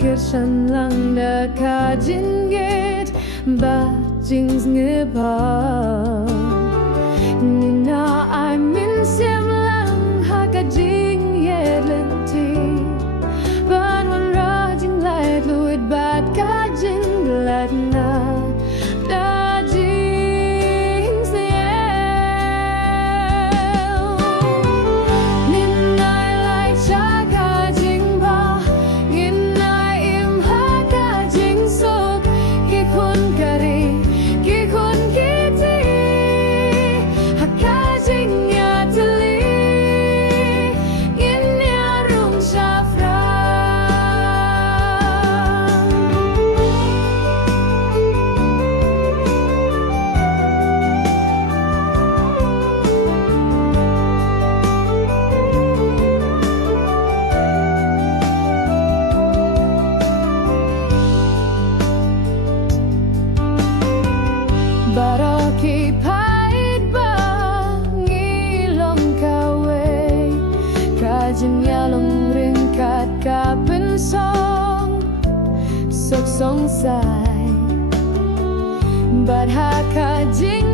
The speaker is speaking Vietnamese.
kir shan lang da ka jin get ba jings nge ba ni na I min sim lang ha ka jing ye len ti ban wan ra jing lai luit bat ka jing lat na da jing se nin nai lai cha ka jing ba ngin nai im ha ka jing sok ki khun kari ki khun ki ti ha ka jing ya tali ngin ya rung sha fra Baraki pait ba ngilong kawe kajin yalong ring kat ka pen song sok song sai but ha kajing